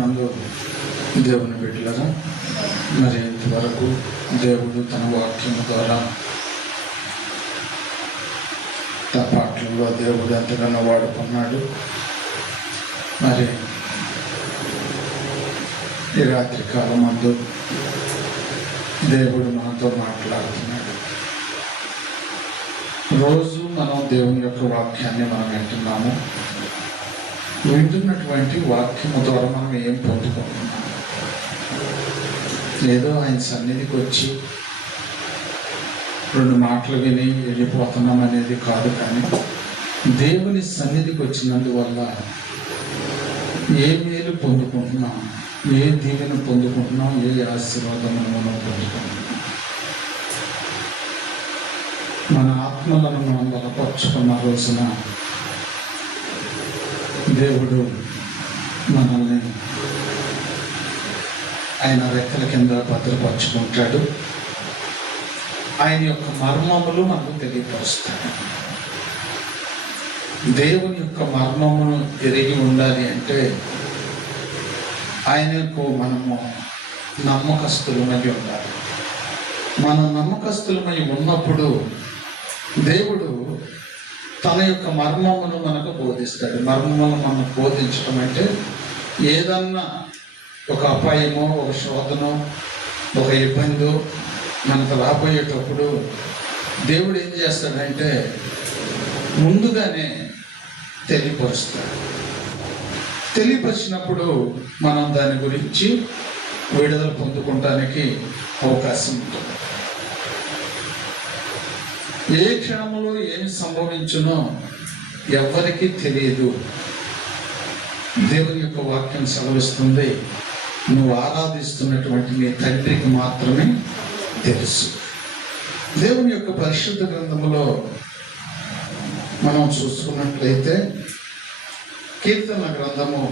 ప్రభునందు దేవుని బిడ్డలారా, మరి ఇంతవరకు దేవుడు తన వాక్యము ద్వారా తన పాటల్లో దేవుడు ఎంతగానో వాడుకున్నాడు. మరి ఈ రాత్రి కాలం మందు దేవుడు మనతో మాట్లాడుతున్నాడు. రోజు మనం దేవుని యొక్క వాక్యాన్ని మనం వింటున్నాము. వింటున్నటువంటి వాక్యము ద్వారా మనం ఏం పొందుకుంటున్నాం? ఏదో ఆయన సన్నిధికి వచ్చి 2 మాటలు విని వెళ్ళిపోతున్నాం అనేది కాదు, కానీ దేవుని సన్నిధికి వచ్చినందువల్ల ఏ మేలు పొందుకుంటున్నాం, ఏ దీవెన పొందుకుంటున్నాం, ఏ ఆశీర్వాదమును మనం పొందుకుంటున్నాం. మన ఆత్మలను మనం బలపరుచుకున్న రోజున దేవుడు మనల్ని ఆయన రెక్కల కింద భద్రపరుచుకుంటాడు. ఆయన యొక్క మర్మములు మనకు తెలియపరుస్తాడు. దేవుని యొక్క మర్మమును ఎరిగి ఉండాలి అంటే ఆయనకు మనము నమ్మకస్తులమై ఉండాలి. మనం నమ్మకస్తులమై ఉన్నప్పుడు దేవుడు తన యొక్క మర్మమును మనకు బోధిస్తాడు. మర్మమును మనకు బోధించడం అంటే ఏదన్నా ఒక అపాయమో, ఒక శోధనో, ఒక ఇబ్బందో మనకు రాబోయేటప్పుడు దేవుడు ఏం చేస్తాడంటే ముందుగానే తెలియపరుస్తాడు. తెలియపరిచినప్పుడు మనం దాని గురించి విడుదల పొందుకోవడానికి అవకాశం ఉంటుంది. ఏ క్షణంలో ఏమి సంభవించునో ఎవరికీ తెలియదు. దేవుని యొక్క వాక్యం సెలవిస్తుంది, నువ్వు ఆరాధిస్తున్నటువంటి నీ తండ్రికి మాత్రమే తెలుసు. దేవుని యొక్క పరిశుద్ధ గ్రంథములో మనం చూసుకున్నట్లయితే కీర్తన గ్రంథము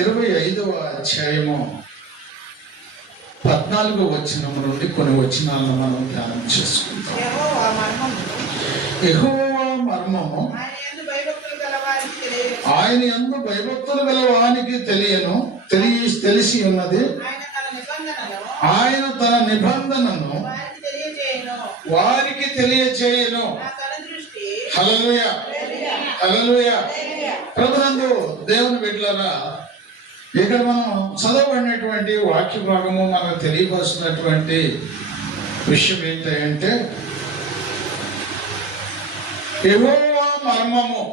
25వ అధ్యాయము 14వ వచనము నుండి కొన్ని వచనాలను మనం ధ్యానం చేసుకుంటాం. యెహోవా మర్మము ఆయన యందు భయభక్తులు గల వానికి తెలిసి ఉన్నది. ఆయన తన నిబంధనను వారికి తెలియజేయను. హల్లెలూయా, హల్లెలూయా. ప్రభునందు దేవుని బిడ్డలారా, ఇక్కడ మనం చదవబడినటువంటి వాక్య భాగము మనకు తెలియవలసినటువంటి విషయం ఏంటంటే యెహోవా మర్మము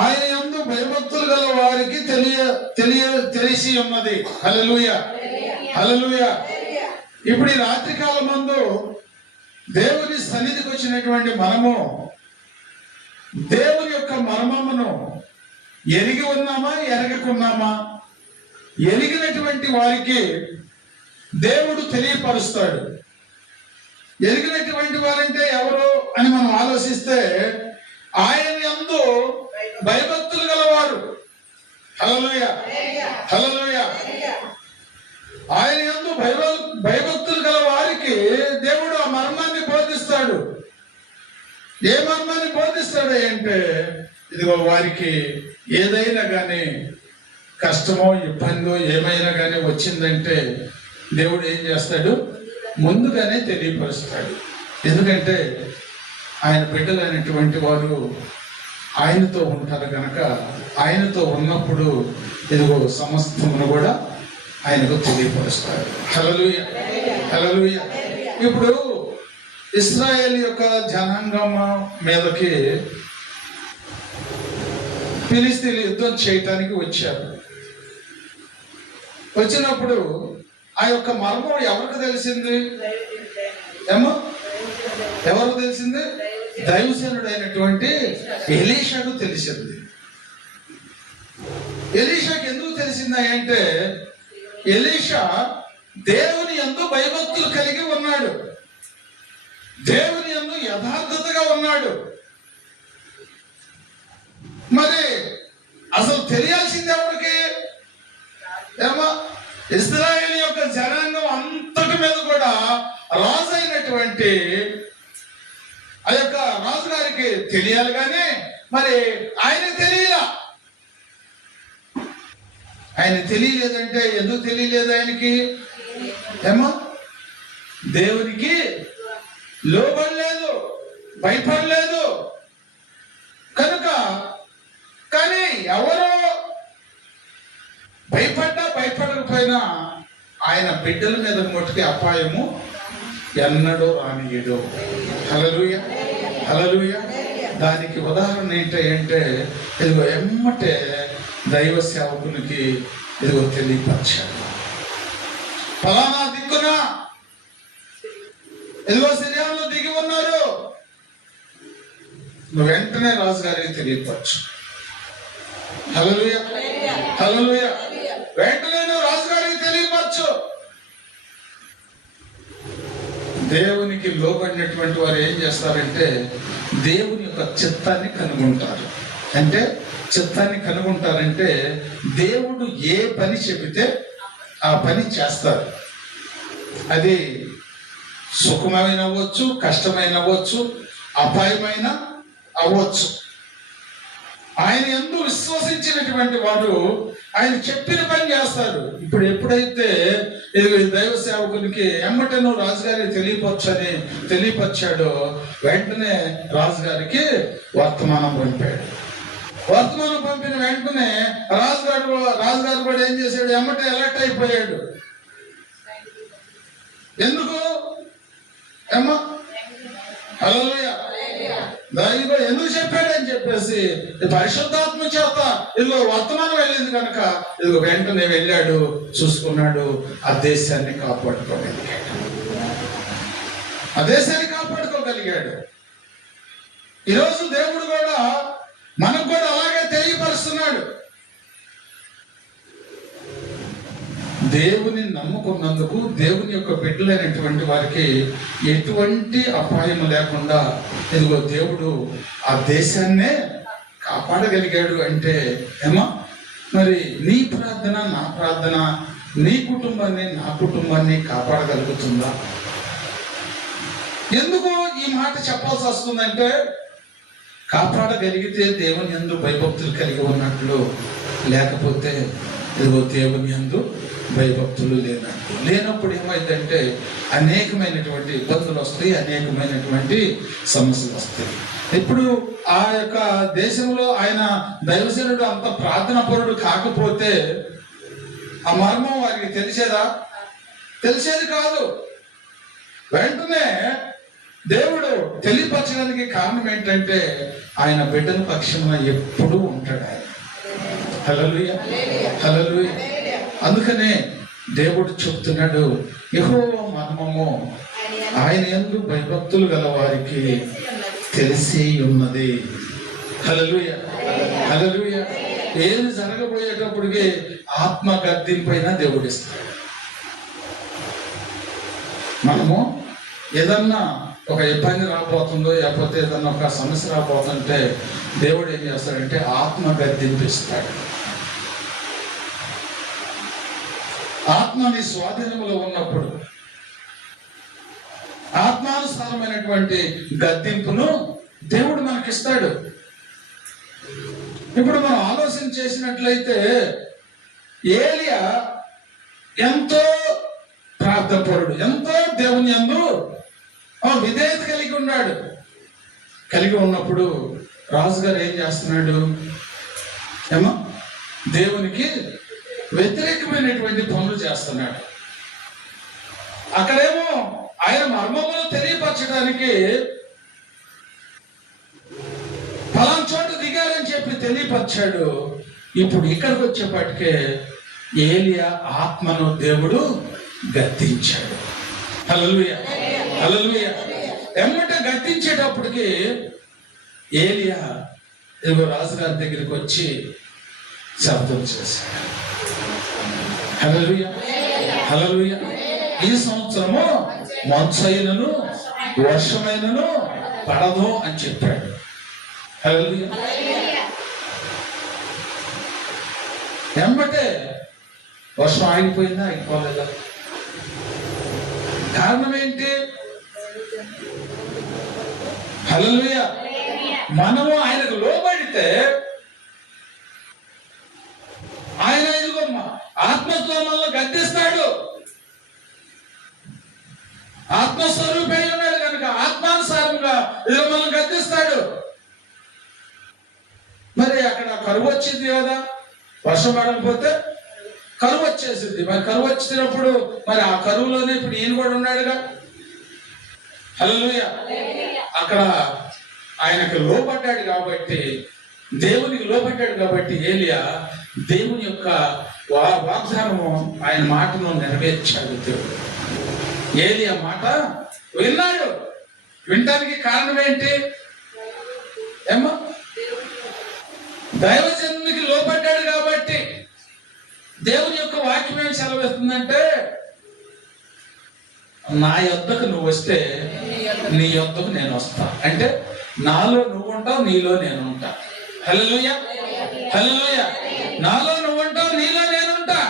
ఆయన యందు భయభక్తులు గల వారికి తెలిసి ఉన్నది. హల్లెలూయా, హల్లెలూయా. ఇప్పుడు ఈ రాత్రికాలం మందు దేవుని సన్నిధికి వచ్చినటువంటి మనము దేవుని యొక్క మర్మమును ఎరిగి ఉన్నామా, ఎరగకున్నామా? ఎరిగినటువంటి వారికి దేవుడు తెలియపరుస్తాడు. ఎరిగినటువంటి వారంటే ఎవరు అని మనం ఆలోచిస్తే ఆయన యందు భయభక్తులు గలవారు. హల్లెలూయా, హల్లెలూయా. ఆయన యందు భయభక్తులు గల వారికి దేవుడు ఆ మర్మాన్ని బోధిస్తాడు. ఏ మర్మాన్ని బోధిస్తాడు అంటే, ఇదిగో వారికి ఏదైనా కానీ కష్టమో, ఇబ్బందో ఏమైనా కానీ వచ్చిందంటే దేవుడు ఏం చేస్తాడు? ముందుగానే తెలియపరుస్తాడు. ఎందుకంటే ఆయన బిడ్డలైనటువంటి వారు ఆయనతో ఉంటారు కనుక, ఆయనతో ఉన్నప్పుడు ఇదిగో సమస్తమును కూడా ఆయనకు తెలియపరుస్తాడు. హల్లెలూయా, హల్లెలూయా. ఇప్పుడు ఇశ్రాయేల్ యొక్క జనాంగం మీదకి ఫిలిస్తీన్లు యుద్ధం చేయటానికి వచ్చారు. వచ్చినప్పుడు ఆ యొక్క మర్మం ఎవరికి తెలిసింది? ఎవరు తెలిసింది? దైవసేనుడైనటువంటి ఎలీషాకు తెలిసింది. ఎలీషాకి ఎందుకు తెలిసింది అంటే, ఎలీషా దేవుని యందు భయభక్తులు కలిగి ఉన్నాడు, దేవుని యందు యథార్థతగా ఉన్నాడు. మరి అసలు తెలియాల్సింది ఎవరికి? ఇశ్రాయేలు యొక్క జనాంగం అంతటి మీద కూడా రాజు అయినటువంటి ఆ యొక్క రాజుగారికి తెలియాలి, కానీ మరి ఆయన తెలియలా. ఆయన తెలియలేదంటే ఎందుకు తెలియలేదు ఆయనకి? ఏమో దేవునికి లోబడలేదు, భయపడలేదు కనుక. కానీ ఎవరో భయపడ్డా భయపడకపోయినా ఆయన బిడ్డల మీద మట్టుకి అపాయము ఎన్నడూ రానియడు. హల్లెలూయా, హల్లెలూయా. దానికి ఉదాహరణ ఏంటంటే ఇదిగో ఎమ్మటే దైవ సేవకునికి ఇదిగో తెలియపరిచాడు. ఫలానా దిక్కున ఇదిగో సిరియాలో దిగి ఉన్నారు, నువ్వు వెంటనే రాజుగారికి తెలియపరచు. హల్లెలూయా, హల్లెలూయా. వెంటనే నువ్వు రాజుగారికి తెలియపరచు. దేవునికి లోబడినటువంటి వారు ఏం చేస్తారంటే దేవుని యొక్క చిత్తాన్ని కనుగొంటారు. అంటే చిత్తాన్ని కనుగొంటారంటే దేవుడు ఏ పని చెబితే ఆ పని చేస్తారు. అది సుఖమైన అవ్వచ్చు, కష్టమైన అవ్వచ్చు, అపాయమైన అవ్వచ్చు. ఆయన యందు విశ్వసించినటువంటి వారు ఆయన చెప్పిన పని చేస్తారు. ఇప్పుడు ఎప్పుడైతే దైవ సేవకునికి ఎమ్మటే నువ్వు రాజుగారికి తెలియపరిచాడో వెంటనే రాజుగారికి వర్తమానం పంపాడు. వర్తమానం పంపిన వెంటనే రాజుగారు కూడా ఏం చేశాడు? ఎమ్మటే ఎలర్ట్ అయిపోయాడు. ఎందుకు? ఏమో హల్లెలూయా. దానిలో ఎందుకు చెప్పాడని చెప్పేసి పరిశుద్ధాత్మ చేత ఇదిగో వర్తమానం వెళ్ళింది కనుక ఇదిగో వెంటనే వెళ్ళాడు, చూసుకున్నాడు, ఆ దేశాన్ని కాపాడుకోగలిగాడు. ఆ దేశాన్ని కాపాడుకోగలిగాడు. ఈరోజు దేవుడు కూడా మనకు కూడా అలాగే తెలియపరుస్తున్నాడు. దేవుని నమ్ముకున్నందుకు దేవుని యొక్క బిడ్డలైనటువంటి వారికి ఎటువంటి అపాయం లేకుండా ఇదిగో దేవుడు ఆ దేశాన్నే కాపాడగలిగాడు. అంటే ఏమో మరి నీ ప్రార్థన, నా ప్రార్థన, నీ కుటుంబాన్ని, నా కుటుంబాన్ని కాపాడగలుగుతుందా? ఎందుకు ఈ మాట చెప్పాల్సి వస్తుందంటే కాపాడగలిగితే దేవుని యందు భయభక్తులు కలిగి ఉన్నట్లు, లేకపోతే ఇదిగో దేవుని యందు భయభక్తులు లేనప్పుడు ఏమైందంటే అనేకమైనటువంటి ఇబ్బందులు వస్తాయి, అనేకమైనటువంటి సమస్యలు వస్తాయి. ఇప్పుడు ఆ యొక్క దేశంలో ఆయన దైవజనుడు అంత ప్రార్థన పరుడు కాకపోతే ఆ మర్మం వారికి తెలిసేదా? తెలిసేది కాదు. వెంటనే దేవుడు తెలియపరచడానికి కారణం ఏంటంటే ఆయన బిడ్డల పక్షమున ఎప్పుడూ ఉంటాడు ఆయన. హల్లెలూయా, హల్లెలూయా. అందుకనే దేవుడు చెప్తున్నాడు, యెహోవా మర్మము ఆయన యందు భయభక్తులు గల వారికి తెలిసి ఉన్నది. హల్లెలూయా, హల్లెలూయా. ఏది జరగబోయేటప్పటికి ఆత్మ గద్దింపైన దేవుడు ఇస్తాడు. మనము ఏదన్నా ఒక ఇబ్బంది రాబోతుందో, లేకపోతే ఏదన్నా ఒక సమస్య రాబోతుంటే దేవుడు ఏం చేస్తాడంటే ఆత్మ గద్దింపిస్తాడు. ఆత్మ నీ స్వాధీనంలో ఉన్నప్పుడు ఆత్మానుసారమైనటువంటి గద్దింపును దేవుడు మనకిస్తాడు. ఇప్పుడు మనం ఆలోచన చేసినట్లయితే ఏలియా ఎంతో ప్రార్థనపరుడు, ఎంతో దేవుని యందు విధేయత కలిగి ఉన్నాడు. కలిగి ఉన్నప్పుడు రాజుగారు ఏం చేస్తున్నాడు? ఏమో దేవునికి వ్యతిరేకమైనటువంటి పనులు చేస్తున్నాడు. అక్కడేమో ఆయన మర్మమును తెలియపరచడానికి ఫలానా చోట దిగారని చెప్పి తెలియపరిచాడు. ఇప్పుడు ఇక్కడికి వచ్చేపాటికే ఏలియా ఆత్మను దేవుడు గద్దించాడు. హల్లెలూయా, హల్లెలూయా. ఎమ్మట గద్దించేటప్పటికి ఏలియా రాజుగారి దగ్గరికి వచ్చి శబ్దం చేశాడు. హల్లెలూయా, హల్లెలూయా. ఈ సంవత్సరము మంచైనను వర్షమైనను పడదు అని చెప్పాడు. హల్లెలూయా. ఎమ్మటే వర్షం ఆగిపోయిందా? ఆగిపోలేదా? కారణం ఏంటి? హల్లెలూయా. మనము ఆయనకు లోబడితే ఆయన ఇదిగో ఆత్మస్వరూపై ఉన్నాడు కనుక ఆత్మానుసారంగా ఇదిగో మనం గద్దిస్తాడు. మరి అక్కడ కరువు వచ్చింది కదా, వర్షం పడకపోతే కరువు వచ్చేసింది. మరి కరువు వచ్చినప్పుడు మరి ఆ కరువులోనే ఇప్పుడు ఈయన కూడా ఉన్నాడుగా. హల్లెలూయా. అక్కడ ఆయనకు లోపడ్డాడు కాబట్టి, దేవునికి లోపడ్డాడు కాబట్టి ఏలియా దేవుని యొక్క వాగ్దానము ఆయన మాటను నెరవేర్చాడు. దేవుడు ఏలియా మాట విన్నాడు. వినటానికి కారణం ఏంటి? ఏమో దైవజనునికి లోపడ్డాడు కాబట్టి. దేవుని యొక్క వాక్యం ఏం సెలవిస్తుందంటే, నా యొద్దకు నువ్వు వస్తే నీ యొద్దకు నేను వస్తా. అంటే నాలో నువ్వు ఉంటావు, నీలో నేను ఉంటా. హల్లెలూయా, హల్లెలూయా. నాలో నువ్వు ఉంటావు, నీలో నేను ఉంటా.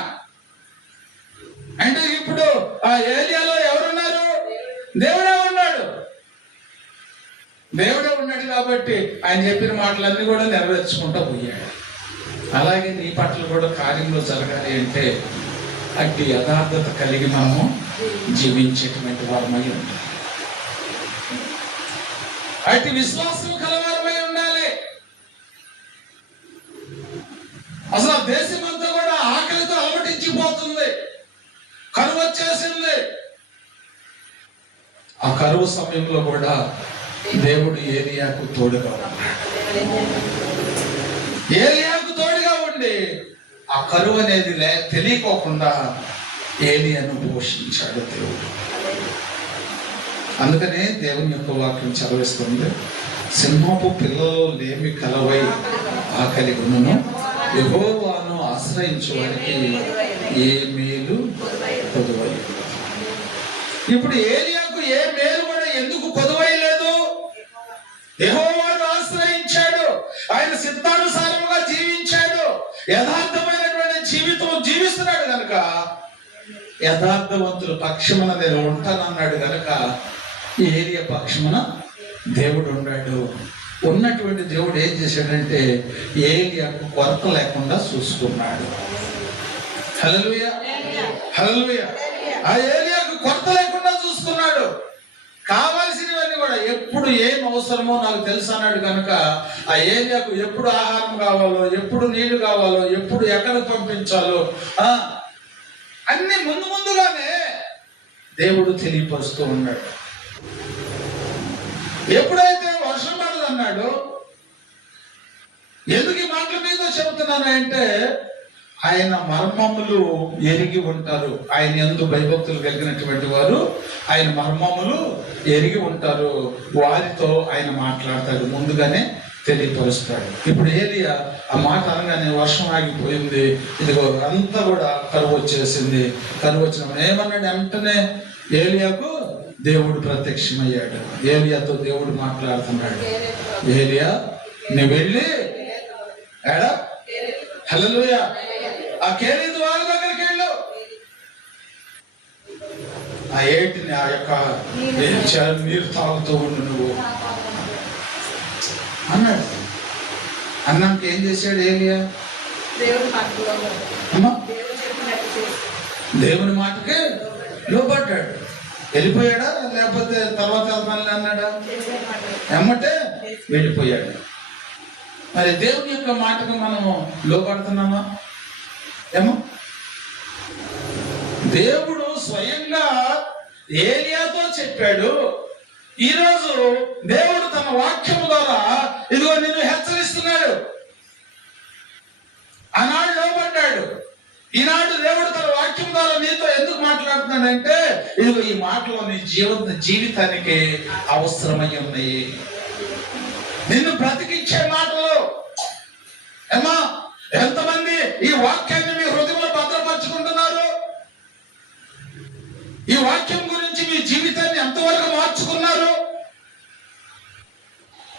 అంటే ఇప్పుడు ఆ ఏలియాలో ఎవరున్నారు? దేవుడే ఉన్నాడు. దేవుడే ఉన్నాడు కాబట్టి ఆయన చెప్పిన మాటలన్నీ కూడా నెరవేర్చుకుంటూ పోయాడు. అలాగే నీ పట్ల కూడా కార్యంలో జరగాలి అంటే అట్టి యథార్థత కలిగి మనము జీవించేటువంటి వారమై ఉండాలి. అట్టి విశ్వాసం కలవారమై ఉండాలి. అసలు దేశం అంతా కూడా ఆకలితో అలమటించిపోతుంది. కరువు వచ్చేసింది. ఆ కరువు సమయంలో కూడా దేవుడు ఏలియాకు తోడుగా ఉన్నాడు. ఏలియాకు తోడుగా ఉండి ఆ కరువు అనేది తెలియకోకుండా ఏలియాను పోషించాడు దేవుడు. అందుకనే దేవుని యొక్క వాక్యం చదివిస్తుంది, సింహపు పిల్లలు లేమి కలవై ఆకలి గుణను యెహోవాను ఆశ్రయించు వారికి ఏ మేలు కొదువై. ఇప్పుడు ఏలియాకు ఏ మేలు కూడా ఎందుకు కొదువై లేదు? యెహోవాను ఆశ్రయించాడు. ఆయన సిద్ధానుసారంగా జీవించాడు. యథార్థమైనటువంటి జీవితం జీవిస్తున్నాడు కనుక, యథార్థవంతుల పక్షమున నేను ఉంటానన్నాడు కనుక ఏలియా పక్షమున దేవుడు ఉన్నాడు. ఉన్నటువంటి దేవుడు ఏం చేశాడంటే ఏలియాకు కొరత లేకుండా చూసుకున్నాడు. హల్లెలూయా, హల్లెలూయా. ఆ ఏలియాకు కొరత లేకుండా చూసుకున్నాడు. కావాల్సినవన్నీ కూడా ఎప్పుడు ఏం అవసరమో నాకు తెలుసు అన్నాడు కనుక ఆ ఏలియాకు ఎప్పుడు ఆహారం కావాలో, ఎప్పుడు నీళ్లు కావాలో, ఎప్పుడు ఎక్కడ పంపించాలో అన్ని ముందుగానే దేవుడు తెలియపరుస్తూ ఉన్నాడు. ఎప్పుడైతే వర్షం పడదన్నాడు, ఎందుకు ఈ మాటల మీద చెబుతున్నానంటే ఆయన మర్మములు ఎరిగి ఉంటారు. ఆయన యందు భయభక్తులు కలిగినటువంటి వారు ఆయన మర్మములు ఎరిగి ఉంటారు. వారితో ఆయన మాట్లాడతాడు, ముందుగానే తెలియపరుస్తాడు. ఇప్పుడు ఏలియా ఆ మాట అనగానే వర్షం ఆగిపోయింది. ఇదిగో అంతా కూడా కరువు వచ్చేసింది. కరువు వచ్చిన ఏమన్నాడు? వెంటనే ఏలియాకు దేవుడు ప్రత్యక్షమయ్యాడు. ఏలియాతో దేవుడు మాట్లాడుతున్నాడు, ఏలియా నువ్వు వెళ్ళి ఏడా హల్లెలూయా ఆ కేరీదు వాళ్ళ దగ్గరికి వెళ్ళు, ఆ ఏటిని ఆ యొక్క నీరు తాగుతూ ఉండు నువ్వు అన్నాడు. అన్నాక ఏం చేశాడు ఏలియా? దేవుని మాటకి లోపడ్డాడు. వెళ్ళిపోయాడా లేకపోతే తర్వాత వెళ్తాను అన్నాడా? ఎమ్మటే వెళ్ళిపోయాడు. మరి దేవుని యొక్క మాటకు మనము లోపడుతున్నామా? ఏమో దేవుడు స్వయంగా ఏలియాతో చెప్పాడు. ఈరోజు దేవుడు తన వాక్యము ద్వారా ఇదిగో నిన్ను హెచ్చరిస్తున్నాడు. ఆనాడు లోపడ్డాడు, ఈనాడు దేవుడు తన వాక్యం ద్వారా నీతో ఎందుకు మాట్లాడుతున్నాడంటే ఇదిగో ఈ మాటలు నీ జీవితానికి అవసరమై ఉన్నాయి. నిన్ను బ్రతికించే మాటలు. ఏమా ఎంతమంది ఈ వాక్యాన్ని మీ హృదయంలో భద్రపరుచుకుంటున్నారు? ఈ వాక్యం గురించి మీ జీవితాన్ని ఎంతవరకు మార్చుకున్నారు?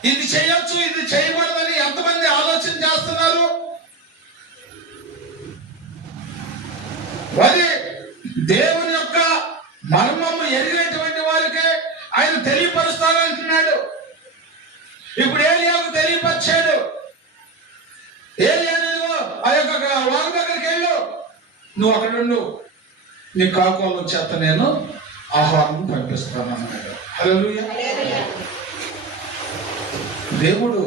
ఇది చేయొచ్చు, ఇది చేయకూడదని ఎంతమంది ఆలోచన చేస్తున్నారు? మరి దేవుని యొక్క మర్మము ఎరిగినటువంటి వారికి ఆయన తెలియపరుస్తానంటున్నాడు. ఇప్పుడు ఏలియాకు తెలియపరిచాడు. ఏలియా ఆ యొక్క వాగు దగ్గరికి వెళ్ళు, నువ్వు అక్కడ ఉండు, నీ కాకోలం చేత నేను ఆహారం పంపిస్తానన్నాడు. హల్లెలూయా. దేవుడు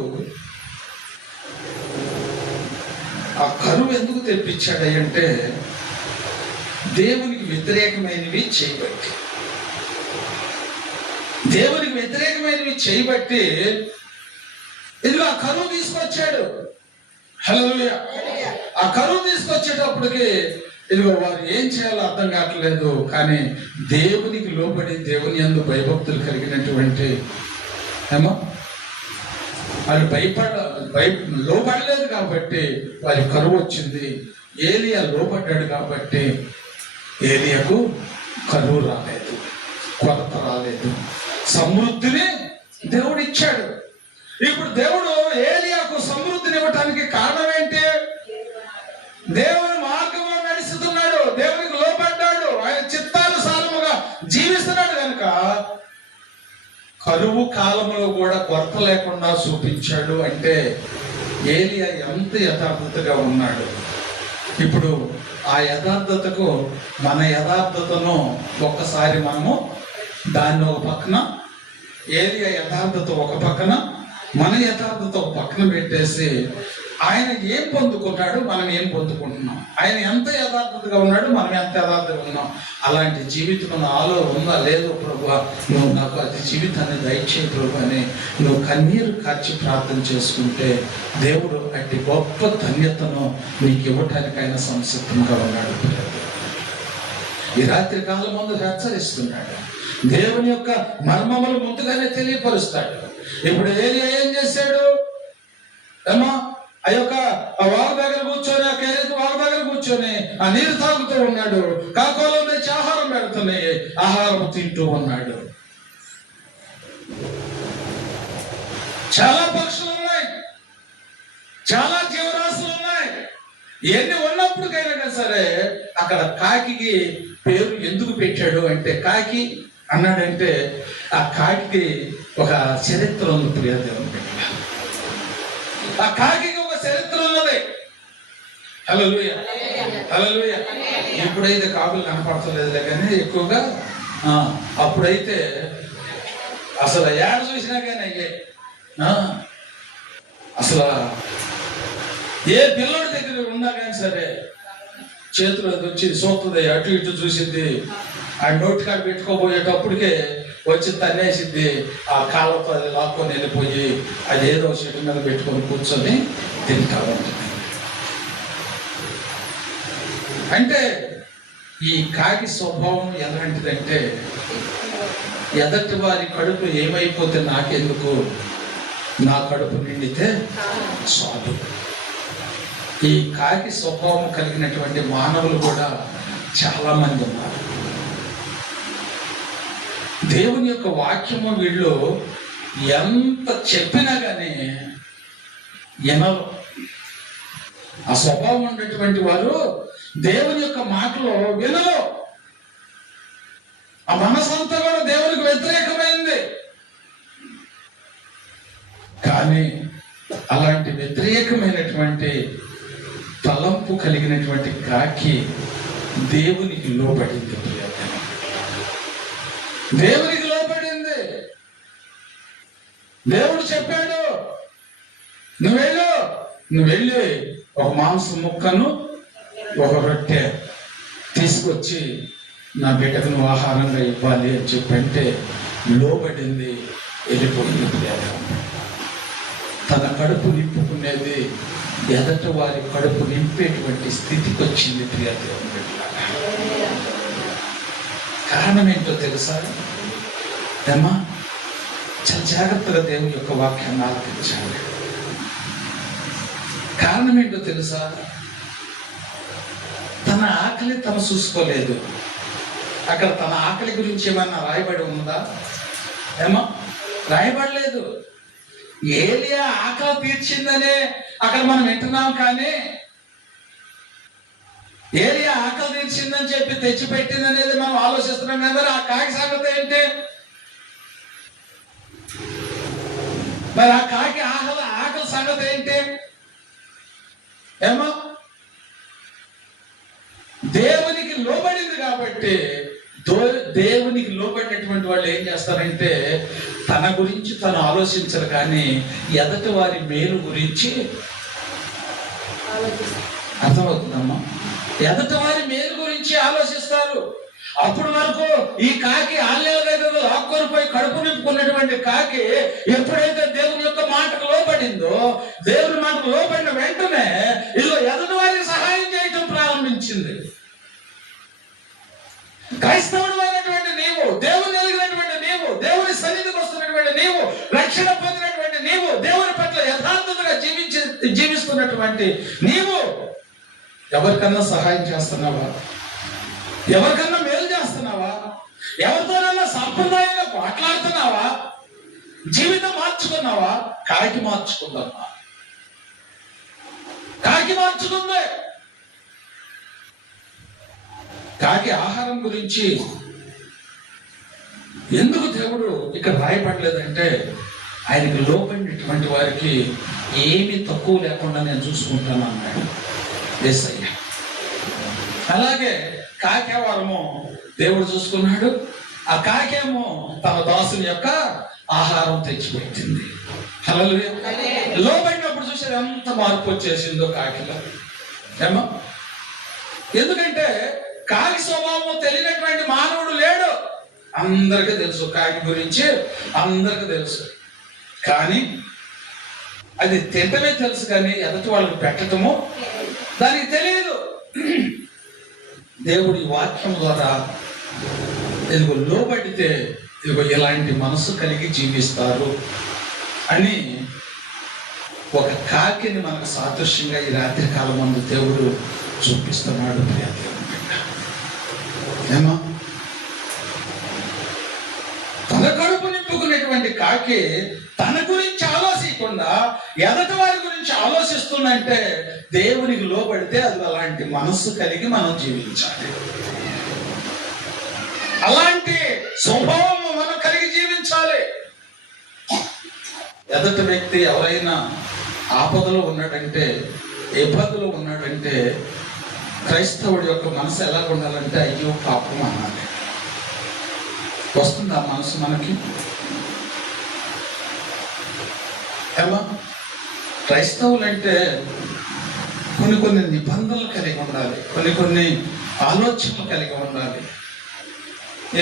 ఆ కరువు ఎందుకు తెప్పించాడంటే దేవునికి వ్యతిరేకమైనవి చేయబట్టి, దేవునికి వ్యతిరేకమైనవి చేయబట్టి ఇదిగో ఆ కరువు తీసుకొచ్చాడు. హల్లెలూయా. ఆ కరువు తీసుకొచ్చేటప్పటికి ఇదిగో వారు ఏం చేయాలో అర్థం కావట్లేదు. కానీ దేవునికి లోబడి దేవుని యందు భయభక్తులు కలిగినటువంటి ఏమో వాళ్ళు లోబడలేదు కాబట్టి వారి కరువు వచ్చింది. ఏలియా లోబడ్డాడు కాబట్టి ఏలియాకు కరువు రాలేదు, కొరత రాలేదు, సమృద్ధిని దేవుడు ఇచ్చాడు. ఇప్పుడు దేవుడు ఏలియాకు సమృద్ధిని ఇవ్వటానికి కారణం ఏంటి? దేవుని మార్గంలో నడుస్తున్నాడు, దేవునికి లోబడ్డాడు, ఆయన చిత్తానుసారముగా జీవిస్తున్నాడు కనుక కరువు కాలంలో కూడా కొరత లేకుండా చూపించాడు. అంటే ఏలియా ఎంత యథార్థతగా ఉన్నాడు. ఇప్పుడు ఆ యథార్థతకు మన యథార్థతను ఒక్కసారి మనము దాన్ని ఒక పక్కన, ఏలియా యథార్థత ఒక పక్కన, మన యథార్థత ఒక పక్కన పెట్టేసి ఆయన ఏం పొందుకున్నాడు, మనం ఏం పొందుకుంటున్నాం, ఆయన ఎంత యథార్థతగా ఉన్నాడు, మనం ఎంత యథార్థంగా ఉన్నాం, అలాంటి జీవితం నాలో ఉందా లేదు ప్రభువా, నువ్వు నాకు అది జీవితాన్ని దయచేయి ప్రభు అని నువ్వు కన్నీరు కార్చి ప్రార్థన చేసుకుంటే దేవుడు అట్టి గొప్ప ధన్యతను నీకు ఇవ్వటానికి ఆయన సంసిద్ధంగా ఉన్నాడు. ఈ రాత్రి కాలం ముందు హెచ్చరిస్తున్నాడు. దేవుని యొక్క మర్మములు ముందుగానే తెలియపరుస్తాడు. ఇప్పుడు ఏలియా ఏం చేశాడు? ఏమా ఆ యొక్క వాగు దగ్గర కూర్చొని, ఆ కేరేతు వాగు దగ్గర కూర్చొని ఆ నీరు తాగుతూ ఉన్నాడు. కాకోలో తెచ్చి ఆహారం పెడుతున్నాయి, ఆహారం తింటూ ఉన్నాడు. చాలా పక్షులు ఉన్నాయి, చాలా జీవరాశులు ఉన్నాయి. ఎన్ని ఉన్నప్పటికైనా సరే అక్కడ కాకి పేరు ఎందుకు పెట్టాడు అంటే, కాకి అన్నాడంటే ఆ కాకి ఒక చరిత్ర ఉంది ప్రియ దేవుని బిడ్డ. ఆ కాకి ఒక చరిత్ర ఉన్నది. హల్లెలూయా, హల్లెలూయా. ఇప్పుడైతే కాకులు కనపడతలేదులే కానీ ఎక్కువగా అప్పుడైతే అసలు ఏడ చూసినా కానీ అయ్యే అసలు ఏ పిల్లడి దగ్గర ఉన్నా కానీ సరే చేతులు అది వచ్చి సోతుంది, అటు ఇటు చూసింది, ఆ నోటి కాడ పెట్టుకోబోయేటప్పటికే వచ్చి తన్నేసింది, ఆ కాళ్ళతో అది లాక్కొని వెళ్ళిపోయి అది ఏదో చెట్టు మీద పెట్టుకొని కూర్చొని తింటా ఉంటుంది. అంటే ఈ కాకి స్వభావం ఎలాంటిదంటే, ఎదటి వారి కడుపు ఏమైపోతే నాకెందుకు, నా కడుపు నిండితే చాలు. ఈ కాకి స్వభావం కలిగినటువంటి మానవులు కూడా చాలా మంది ఉన్నారు. దేవుని యొక్క వాక్యము వీళ్ళు ఎంత చెప్పినా కానీ వినరు. ఆ స్వభావం ఉన్నటువంటి వారు దేవుని యొక్క మాటలు వినరు. ఆ మనసంతా కూడా దేవునికి వ్యతిరేకమైంది. కానీ అలాంటి వ్యతిరేకమైనటువంటి తలంపు కలిగినటువంటి కాకి దేవునికి లోబడింది. దేవునికి లోబడింది. దేవుడు చెప్పాడు, నువ్వు వెళ్ళి ఒక మాంసం ముక్కను ఒక రొట్టె తీసుకొచ్చి నా బిడ్డకు నువ్వు ఆహారంగా ఇవ్వాలి అని చెప్పంటే లోబడింది, వెళ్ళిపోయింది. తన కడుపు నింపుకునేది ఎదట వారి కడుపు నింపేటువంటి స్థితికి వచ్చింది. ప్రియదేవుని బిడ్డలారా, కారణం ఏంటో తెలుసా? ఏమా చాలా జాగ్రత్తగా దేవుని యొక్క వాక్యాన్ని ఆలకించాలి. కారణం ఏంటో తెలుసా? తన ఆకలి తను చూసుకోలేదు. అక్కడ తన ఆకలి గురించి ఏమన్నా రాయబడి ఉందా? ఏమో రాయబడలేదు. ఏలియా ఆకలి తీర్చిందనే అక్కడ మనం వింటున్నాం. కానీ ఏలియా ఆకలి తీర్చిందని చెప్పి తెచ్చిపెట్టింది అనేది మనం ఆలోచిస్తున్నాం కదా. ఆ కాకి సంగతి ఏంటి? మరి ఆ కాకి ఆకలి సంగతి ఏంటి? ఏమో దేవునికి లోబడింది కాబట్టి దేవునికి లోబడినటువంటి వాళ్ళు ఏం చేస్తారంటే తన గురించి తను ఆలోచించరు, కానీ ఎదటి వారి మేలు గురించి అర్థమవుతుందమ్మా. ఎదటి వారి మేలు గురించి ఆలోచిస్తారు. అప్పుడు వరకు ఈ కాకి ఆలయాల దగ్గర ఆకుకొనిపోయి కడుపు నింపుకున్నటువంటి కాకి ఎప్పుడైతే దేవుని యొక్క మాటకు లోబడిందో, దేవుని మాటకు లోబడిన వెంటనే ఇదిగో ఎదుటి వారికి సహాయం చేయటం ప్రారంభించింది. క్రైస్తవుడు అయినటువంటి నీవు, దేవుని ఎలిగినటువంటి నీవు, దేవుని సన్నిధికి వస్తున్నటువంటి నీవు, రక్షణ పొందినటువంటి నీవు, దేవుని పట్ల యథార్థతగా జీవిస్తున్నటువంటి నీవు ఎవరికన్నా సహాయం చేస్తున్నావా? ఎవరికన్నా మేలు చేస్తున్నావా? ఎవరితోనన్నా సంప్రదాయంగా మాట్లాడుతున్నావా? జీవితం మార్చుకున్నావా? కాకి మార్చుకుందామా? కాకి మార్చుకుందే. కాకి ఆహారం గురించి ఎందుకు దేవుడు ఇక్కడ రాయపడలేదంటే, ఆయనకి లోపడినటువంటి వారికి ఏమి తక్కువ లేకుండా నేను చూసుకుంటాను అన్నాడు యేసయ్య. అలాగే కాకేవారము దేవుడు చూసుకున్నాడు. ఆ కాకేమో తన దాసుని యొక్క ఆహారం తెచ్చిపెట్టింది. హల్లెలూయా. లోబడినప్పుడు చూసారు ఎంత మార్పు వచ్చేసిందో కాకిలో. ఏమో ఎందుకంటే కాకి స్వభావం తెలియనటువంటి మానవుడు లేడు. అందరికీ తెలుసు కాకి గురించి, అందరికీ తెలుసు. కానీ అది తింటమే తెలుసు, కానీ ఎదుటి వాళ్ళకి పెట్టడము దానికి తెలియదు. దేవుడి వాక్యం ద్వారా ఇదిగో లోబడితే ఇదిగో ఇలాంటి మనసు కలిగి జీవిస్తారు అని ఒక కాకిని మనకు సాదృశ్యంగా ఈ రాత్రి కాలం ముందు దేవుడు చూపిస్తున్నాడు. ఏమా తన కడుపు నింపుకునేటువంటి కాకి తన గురించి ఆలోచించకుండా ఎదటి వారి గురించి ఆలోచిస్తుందంటే దేవునికి లోబడితే అది అలాంటి మనస్సు కలిగి మనం జీవించాలి. అలాంటి స్వభావం మనం కలిగి జీవించాలి. ఎదటి వ్యక్తి ఎవరైనా ఆపదలో ఉన్నాడంటే, ఇబ్బందులు ఉన్నాడంటే క్రైస్తవుడి యొక్క మనసు ఎలా ఉండాలంటే అయ్యో పాపం అనాలి. వస్తుంది ఆ మనసు మనకి? ఏమా క్రైస్తవులు అంటే కొన్ని నిబంధనలు కలిగి ఉండాలి, కొన్ని ఆలోచనలు కలిగి ఉండాలి.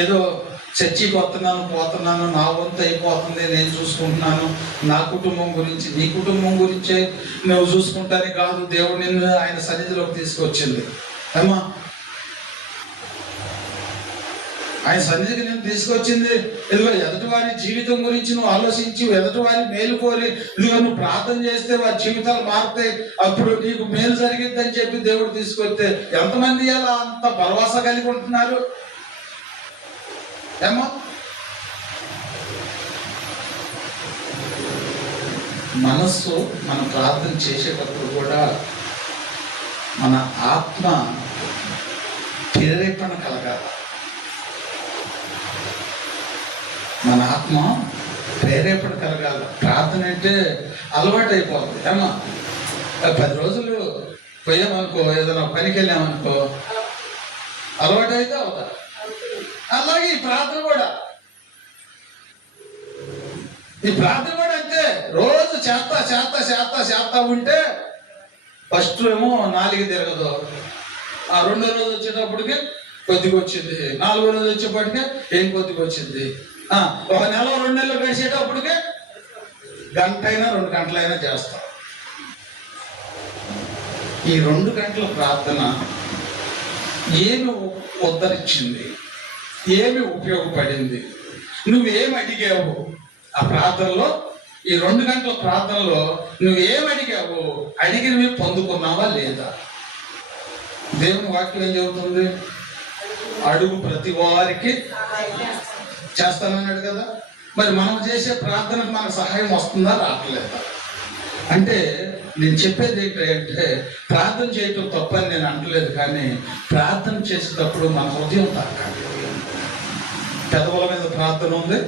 ఏదో చర్చికి పోతున్నాను, నా వంతు అయిపోతుంది, నేను చూసుకుంటున్నాను, నా కుటుంబం గురించి, నీ కుటుంబం గురించే నువ్వు చూసుకుంటానే కాదు దేవుడు నిన్ను ఆయన సన్నిధిలోకి తీసుకొచ్చింది. ఏమా ఆయన సన్నిధికి నేను తీసుకొచ్చింది ఇదిగో ఎదుటి వారి జీవితం గురించి నువ్వు ఆలోచించి ఎదుటి వారి మేలు కోరి ఇదిగో నువ్వు ప్రార్థన చేస్తే వారి జీవితాలు మారుతాయి, అప్పుడు నీకు మేలు జరిగిద్దని చెప్పి దేవుడు తీసుకొస్తే ఎంతమంది అలా అంత భరోసా కలిగి ఉంటున్నారు? ఏమో మనస్సు మనం ప్రార్థన చేసేటప్పుడు కూడా మన ఆత్మ ప్రేరేపణ కలగాలి. మన ఆత్మ ప్రేరేపణ కలగాలి. ప్రార్థన అంటే అలవాటు అయిపోతుంది. ఏమో 10 రోజులు పోయామనుకో, ఏదైనా పనికి వెళ్ళామనుకో అలవాటు అయితే అవుతా. అలాగే ఈ ప్రార్థన కూడా అంతే. రోజు చేస్తా ఉంటే ఫస్ట్ ఏమో 4 తిరగదు, ఆ 2వ రోజు వచ్చేటప్పటికే కొద్దిగా వచ్చింది, 4వ రోజు వచ్చేప్పటికే ఏం కొద్దిగా వచ్చింది, 1 నెల 2 నెలలు గడిచేటప్పటికే గంటైనా 2 గంటలైనా చేస్తాం. ఈ 2 గంటల ప్రార్థన ఏమి ఉద్ధరించింది, ఏమి ఉపయోగపడింది, నువ్వేమి అడిగావు ఆ ప్రార్థనలో? ఈ 2 గంటల ప్రార్థనలో నువ్వేమి అడిగావు, అడిగినవి పొందుకున్నావా లేదా? దేవుని వాక్యం ఏం చెబుతుంది? అడుగు ప్రతి వారికి చేస్తానన్నాడు కదా. మరి మనం చేసే ప్రార్థనకు మనకు సహాయం వస్తుందా, రావట్లేదా? అంటే నేను చెప్పేది ఏంటంటే ప్రార్థన చేయటం తప్పని నేను అంటలేదు, కానీ ప్రార్థన చేసేటప్పుడు మన హృదయం తాకాలి. పెదవుల మీద ప్రార్థన ఉంది,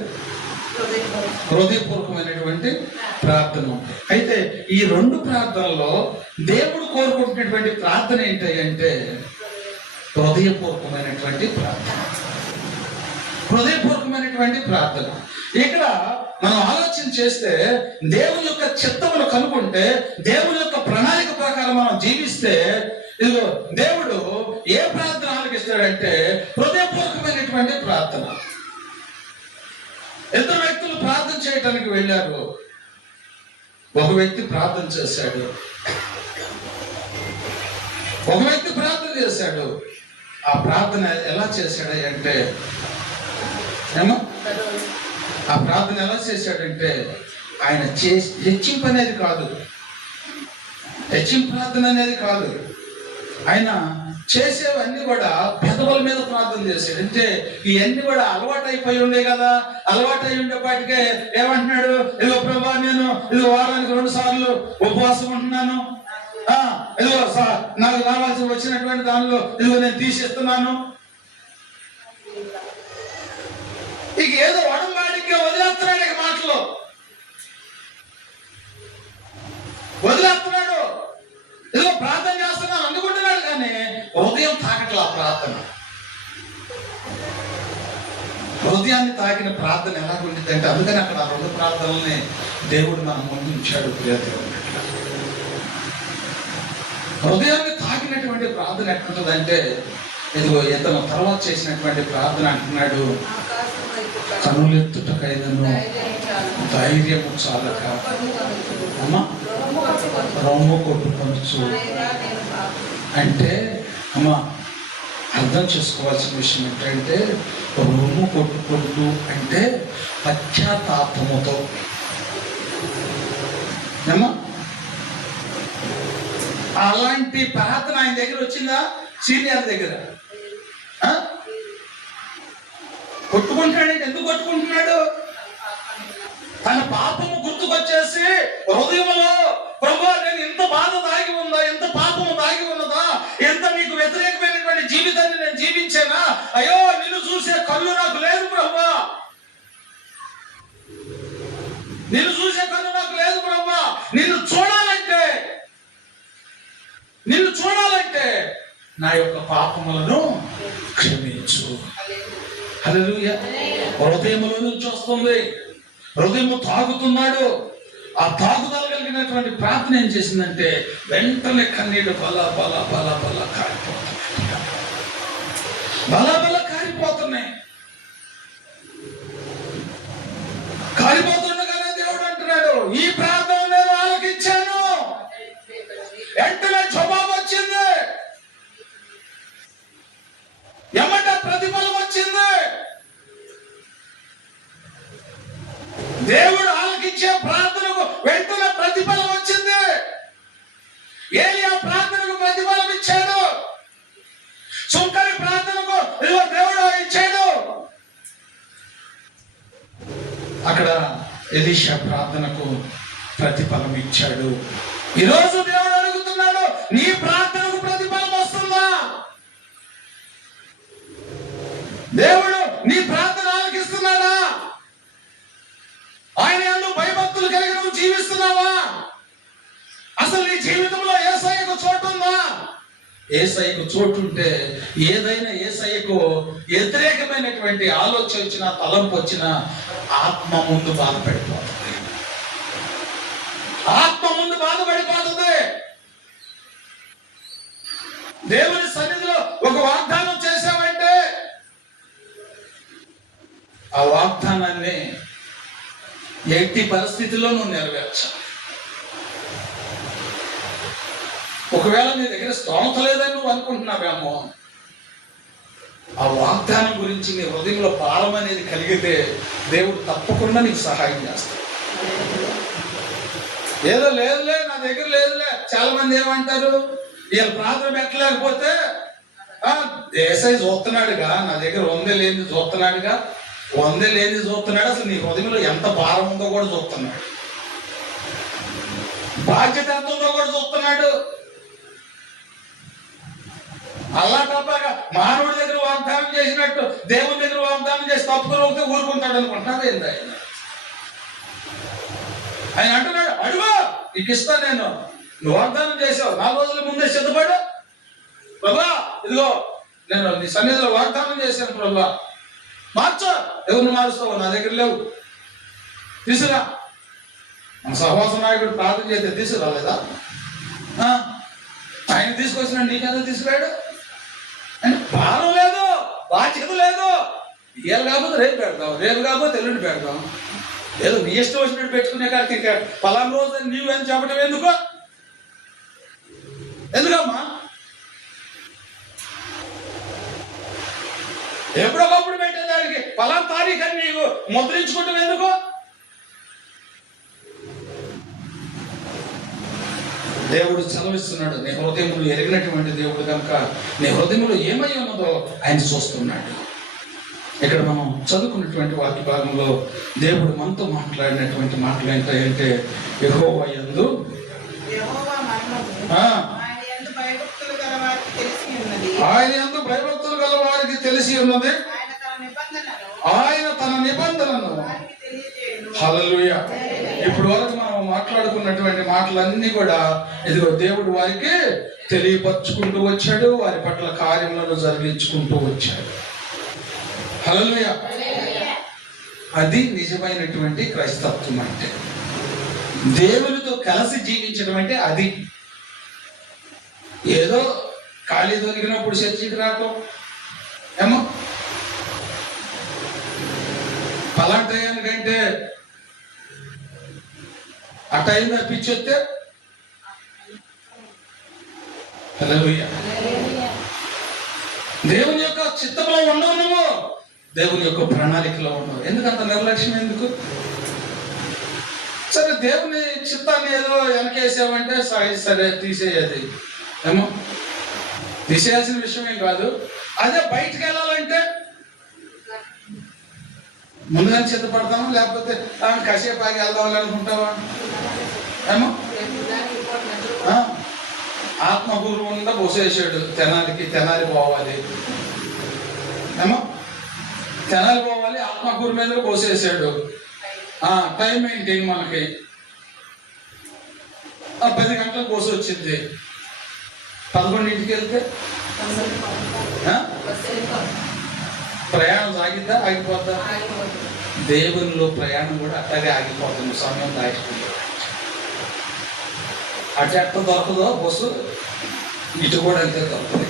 హృదయపూర్వకమైనటువంటి ప్రార్థన ఉంది. అయితే ఈ 2 ప్రార్థనలో దేవుడు కోరుకుంటున్నటువంటి ప్రార్థన ఏంటి అంటే హృదయపూర్వకమైనటువంటి ప్రార్థన. హృదయపూర్వకమైనటువంటి ప్రార్థన. ఇక్కడ మనం ఆలోచన చేస్తే దేవుని యొక్క చిత్తమును కనుక్కుంటే, దేవుని యొక్క ప్రణాళిక ప్రకారం మనం జీవిస్తే, ఇదిగో దేవుడు ఏ ప్రార్థన ఆలకిస్తాడంటే హృదయపూర్వకమైనటువంటి ప్రార్థన. ఇద్దరు వ్యక్తులు ప్రార్థన చేయడానికి వెళ్ళారు. ఒక వ్యక్తి ప్రార్థన చేశాడు, ఒక వ్యక్తి ప్రార్థన చేశాడు. ఆ ప్రార్థన ఎలా చేశాడు అంటే ఆ ప్రార్థన ఎలా చేశాడంటే ఆయన హెచ్చింపు అనేది కాదు, హెచ్చింపు ప్రార్థన అనేది కాదు. ఆయన చేసేవన్నీ కూడా పెదవుల మీద ప్రార్థన చేశాడు. అంటే ఇవన్నీ కూడా అలవాటు అయిపోయి ఉండే కదా, అలవాటు అయి ఉండేపాటికే ఏమంటున్నాడు, ఇదిగో ప్రభా నేను ఇదిగో వారానికి 2 సార్లు ఉపవాసం ఉంటున్నాను, ఇదిగో నాకు రావాల్సి వచ్చినటువంటి దానిలో ఇదిగో నేను తీసిస్తున్నాను. ఇక ఏదో వడంబాడికి వదిలేస్తున్నాడు, ఇక మాటలు వదిలేస్తున్నాడు. ఇదిగో ప్రార్థన చేస్తున్నాను అందుకుంటున్నాడు, కానీ హృదయం తాకట్లా ప్రార్థన. హృదయాన్ని తాకిన ప్రార్థన ఎలాగుంటుంది అంటే, అందుకని అక్కడ 2 ప్రార్థనల్ని దేవుడు మన ముందు ఉంచాడు. హృదయాన్ని తాకినటువంటి ప్రార్థన ఎట్లుంటుందంటే, ఇదిగో ఇతను తర్వాత చేసినటువంటి ప్రార్థన అంటున్నాడు, కనులెత్తుటకైనను ధైర్యము చాలక అమ్మా రొమ్ము కొట్టుకొనొచ్చు. అంటే అమ్మా అర్థం చేసుకోవాల్సిన విషయం ఏంటంటే, రొమ్ము కొట్టుకుంటూ అంటే పశ్చాత్తాపముతో. అమ్మా అలాంటి ప్రార్థన ఆయన దగ్గర వచ్చిందా? సీనియర్ దగ్గర కొట్టుకుంటున్నాడంటే ఎందుకు కొట్టుకుంటున్నాడు? తన పాపము గుర్తుకొచ్చేసి హృదయంలో, ప్రభువా నేను ఎంత బాధ దాగి ఉందా, ఎంత పాపము దాగి ఉన్నదా, ఎంత నీకు వ్యతిరేకమైనటువంటి జీవితాన్ని నేను జీవించానా, అయ్యో నిన్ను చూసే కళ్ళు నాకు లేదు ప్రభువా, నిన్ను చూసే కళ్ళు నాకు లేదు ప్రభువా, నిన్ను చూడాలంటే నా యొక్క పాపములను క్షమించు. హల్లెలూయా. హృదయములో నుంచి వస్తుంది, హృదయము తాగుతున్నాడు. ఆ తాగుదల కలిగినటువంటి ప్రార్థన ఏం చేసిందంటే వెంటనే కన్నీడు బల బల బల బల కారిపోతున్నాయి, బల బల కారిపోతున్నాయి. కారిపోతుండగానే దేవుడు అంటున్నాడు, ఈ ప్రార్థన నేను ఆలకించాను. వెంటనే జవాబు వచ్చింది, ఎమ్మట ప్రతిఫలం వచ్చింది. దేవుడు ఆలకించే ప్రార్థనకు వెంటనే ప్రతిఫలం వచ్చింది. ఏలియా ప్రార్థనకు ప్రతిఫలం ఇచ్చాడు, సుంకరి ప్రార్థనకు దేవుడు ఇచ్చాడు. అక్కడ ఎలీషా ప్రార్థనకు ప్రతిఫలం ఇచ్చాడు. ఈరోజు దేవుడు అడుగుతున్నాడు, నీ ప్రార్థనకు ప్రతిఫలం వస్తుందా? దేవుడు నీ ప్రార్థన ఆలకిస్తున్నాడా? ఆయన యందు భయభక్తులు కలిగి నువ్వు జీవిస్తున్నావా? అసలు నీ జీవితంలో యేసయ్యకు చోటు ఉందా? యేసయ్యకు చోటు ఉంటే ఏదైనా యేసయ్యకు వ్యతిరేకమైనటువంటి ఆలోచన వచ్చినా, తలంపు వచ్చినా ఆత్మ ముందు బాధపడిపోతుంది, ఆత్మ ముందు బాధపడిపోతుంది. దేవుని సన్నిధిలో ఒక వాగ్దానం చేశావంటే ఆ వాగ్దానాన్ని ఎట్టి పరిస్థితిలో నువ్వు నెరవేర్చాలి. ఒకవేళ నీ దగ్గర స్తోమత లేదని నువ్వు అనుకుంటున్నావేమో, ఆ వాగ్దానం గురించి నీ హృదయంలో భారం అనేది కలిగితే దేవుడు తప్పకుండా నీకు సహాయం చేస్తాడు. ఏదో లేదులే నా దగ్గర లేదులే, చాలా మంది ఏమంటారు, వీళ్ళు ప్రార్థన పెట్టలేకపోతే యేసయ్య చూస్తున్నాడుగా, నా దగ్గర ఉందే లేని చూస్తున్నాడుగా, ఉందే లేని చూస్తున్నాడు, అసలు నీ హృదయంలో ఎంత భారం ఉందో కూడా చూస్తున్నాడు, బాధ్యత ఎంత ఉందో కూడా చూస్తున్నాడు. అలా తప్పగా మానవుడి దగ్గర వాగ్దానం చేసినట్టు దేవుని దగ్గర వాగ్దానం చేసి తప్పుకోకపోతే ఊరుకుంటాడు అనుకుంటున్నాడు ఏంటి ఆయన? ఆయన అంటున్నాడు, అడుగు నీకు ఇస్తాను, నేను నువ్వు వాగ్దానం చేసావు, 4 రోజుల ముందే సిద్ధపడు ప్రభా, ఇదిగో నేను నీ సన్నిధిలో వాగ్దానం చేశాను ప్రభా, మార్చు. ఎవరిని మారుస్తావు? నా దగ్గర లేవు, తీసుకురా. మన సహవాస నాయకుడు ప్రార్థన చేస్తే తీసుకురాలేదా? ఆయన తీసుకొచ్చిన నీకెందుకు తీసుకురాడు? అంటే భారం లేదు, బాధ్యత లేదు. ఇవాళ కాకపోతే రేపు పెడతాం, రేపు కాకపోతే ఎల్లుండి పెడతాం. ఏదో నీ ఇష్టం వచ్చినట్టు పెట్టుకునే కాడికి ఇంకా పలానా రోజు నీవు అని చెప్పడం ఎందుకు? ఎందుకమ్మా? ఎప్పుడొకప్పుడు పెట్టేదానికి పలానా తారీఖు అని నీవు ముద్రించుకుంటావు ఎందుకు? దేవుడు సెలవిస్తున్నాడు, నీ హృదయములు ఎరిగినటువంటి దేవుడు కనుక నీ హృదయంలో ఏమై ఉన్నదో ఆయన చూస్తున్నాడు. ఇక్కడ మనం చదువుకున్నటువంటి వాక్య భాగంలో దేవుడు మనతో మాట్లాడినటువంటి మాటలు ఏంటంటే, యెహోవా యందు ఆయన యందు భయభక్తులు గల వారికి తెలిసి ఉన్నది, ఆయన తన నిబంధనను. హల్లెలూయా. ఇప్పుడు వరకు మనం మాట్లాడుకున్నటువంటి మాటలన్నీ కూడా ఇదిగో దేవుడు వారికి తెలియపరుచుకుంటూ వచ్చాడు, వారి పట్ల కార్యములను జరిగించుకుంటూ వచ్చాడు. హల్లెలూయా. అది నిజమైనటువంటి క్రైస్తత్వం అంటే, దేవునితో కలిసి జీవించడం అంటే అది. ఏదో ఖాళీ దొరికినప్పుడు చర్చికి రావటం, ఏమో పలాంటయానికంటే ఆ టైం తప్పించొస్తే. హల్లెలూయా. దేవుని యొక్క చిత్తంలో ఉండవు, నువ్వు దేవుని యొక్క ప్రణాళికలో ఉండవు. ఎందుకంత నిర్లక్ష్యం ఎందుకు? సరే, దేవుని చిత్తాన్ని ఏదో వెనకేసావంటే సరే తీసేయాలి, ఏమో తీసేయాల్సిన విషయమే కాదు. అదే బయటికి వెళ్ళాలంటే ముందుగానే సిద్ధపడతామా, లేకపోతే కాసేపు ఆగి వెళ్దాం అనుకుంటావా? ఏమో ఆత్మగురు ఉందా పోసేసాడు, తెనాలి పోవాలి, ఏమో తెనాలి పోవాలి, ఆత్మగురు మీద పోసేసాడు. టైం ఏంటి మనకి? 10 గంటలకు పోసి వచ్చింది, 11ంటికి వెళ్తే ప్రయాణం సాగిద్దా, ఆగిపోద్దా? దేవునిలో ప్రయాణం కూడా అట్లాగే ఆగిపోతుంది, సమయం దాచుకుంటుంది. అటు ఎట్ట దొరకదో బస్సు, ఇటు కూడా అంతే దొరకదు.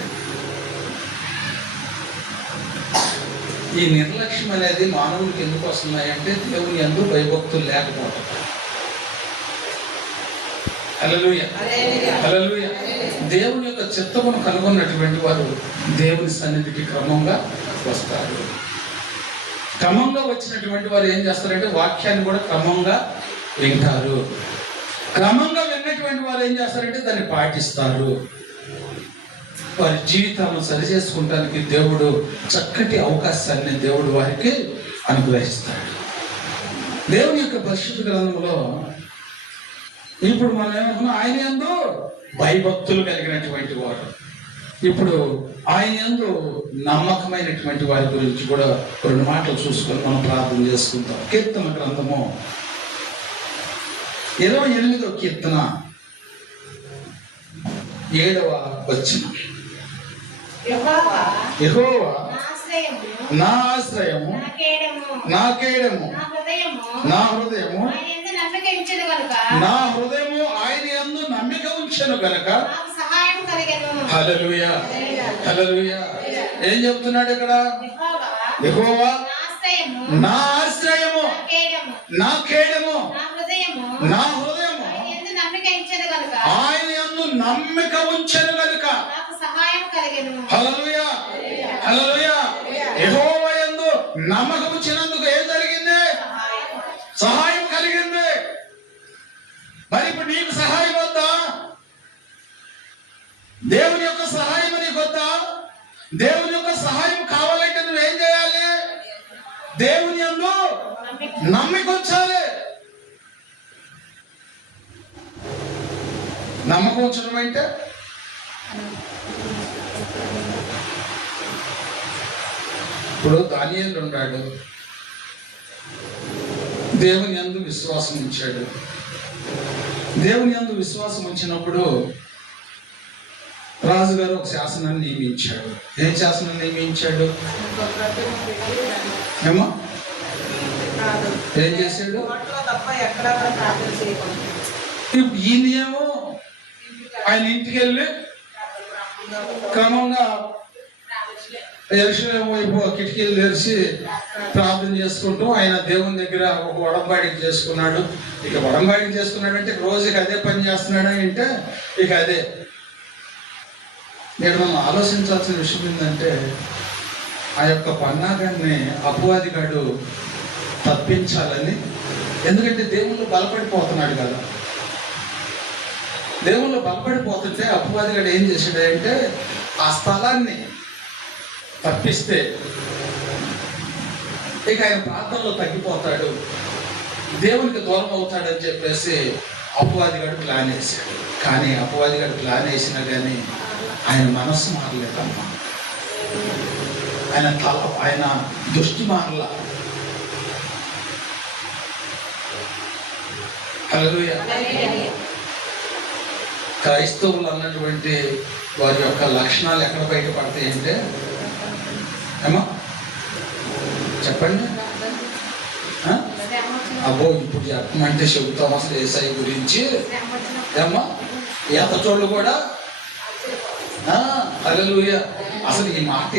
ఈ నిర్లక్ష్యం అనేది మానవుడికి ఎందుకు వస్తున్నాయంటే, దేవుని యందు భయభక్తులు లేకపోవడం. హల్లెలూయా. హల్లెలూయా. దేవుని యొక్క చిత్తమును కనుగొన్నటువంటి వారు దేవుని సన్నిధికి క్రమంగా వస్తారు. క్రమంగా వచ్చినటువంటి వారు ఏం చేస్తారంటే, వాక్యాన్ని కూడా క్రమంగా వింటారు. క్రమంగా విన్నటువంటి వారు ఏం చేస్తారంటే, దాన్ని పాటిస్తారు. వారి జీవితాలను సరిచేసుకుంటానికి దేవుడు చక్కటి అవకాశాన్ని దేవుడు వారికి అనుగ్రహిస్తాడు. దేవుని యొక్క పరిశుద్ధ గ్రంథంలో ఇప్పుడు మనం ఏమనుకున్నాం, ఆయన యందు భయభక్తులు కలిగినటువంటి వారు. ఇప్పుడు ఆయన యందు నమ్మకమైనటువంటి వారి గురించి కూడా 2 మాటలు చూసుకొని మనం ప్రార్థన చేసుకుంటాం. కీర్తన గ్రంథము 28వ కీర్తన 7వ వచనం. యెహోవా నా ఆశ్రయము, నా కేడము, నా హృదయము, నా హృదయము ఆయన యందు నమ్మిక ఉంచెను గనుక. హల్లెలూయా. హల్లెలూయా. ఏం చెప్తున్నాడు ఇక్కడ? యెహోవా నా ఆశ్రయము, నా కేడము, నా హృదయము ఆయన యందు నమ్మిక ఉంచెను గనుక. హల్లెలూయా. హల్లెలూయా. యెహోవా యందు నమ్మకం ఉంచినందుకు ఏం జరిగింది? సహాయం కలిగింది. మరి ఇప్పుడు నీకు సహాయం వద్దా? దేవుని యొక్క సహాయం నీకు వద్దా? దేవుని యొక్క సహాయం కావాలంటే నువ్వేం చేయాలి? దేవుని యందు నమ్మిక ఉంచాలి. నమ్మకం ఉంచడం అంటే ఇప్పుడు దానియేలు ఉన్నాడు, దేవుని యందు విశ్వాసం ఉంచాడు. దేవుని యందు విశ్వాసం ఉంచినప్పుడు రాజుగారు ఒక శాసనాన్ని నియమించాడు. ఏ శాసనం నియమించాడు? ఏమో ఏం చేశాడు? ఇప్పుడు ఈయనేమో ఆయన ఇంటికి వెళ్ళి క్రమంగా యెరూషలేము వైపు కిటికీలు తెరిచి ప్రార్థన చేసుకుంటూ ఆయన దేవుని దగ్గర ఒక ఒడంబాడికి చేసుకున్నాడు. ఇక ఒడంబాడికి చేసుకున్నాడు అంటే రోజుకి అదే పని చేస్తున్నాడు అంటే ఇక అదే. నేను మనం ఆలోచించాల్సిన విషయం ఏంటంటే ఆ యొక్క పన్నాగాన్ని అపవాదిగాడు తప్పించాలని, ఎందుకంటే దేవుళ్ళు బలపడిపోతున్నాడు కదా. దేవుళ్ళు బలపడిపోతుంటే అపవాదిగాడు ఏం చేశాడంటే ఆ స్థలాన్ని తప్పిస్తే ఇక ఆయన ప్రార్థనలో తగ్గిపోతాడు, దేవునికి దూరం అవుతాడని చెప్పేసి అపవాదిగాడు ప్లాన్ వేశాడు. కానీ అపవాదిగాడు ప్లాన్ వేసినా కానీ ఆయన మనస్సు మారలేదమ్మా, ఆయన దృష్టి మారలా. హల్లెలూయా. క్రైస్తవులు అన్నటువంటి వారి యొక్క లక్షణాలు ఎక్కడ బయటపడతాయి అంటే ఏమో చెప్పండి. అబ్బో ఇప్పుడు చెప్పమంటే చెబుతాం అసలు యేసయ్య గురించి ఏమో ఎతచోళ్ళు కూడా. హల్లెలూయా. అసలు ఈ మాట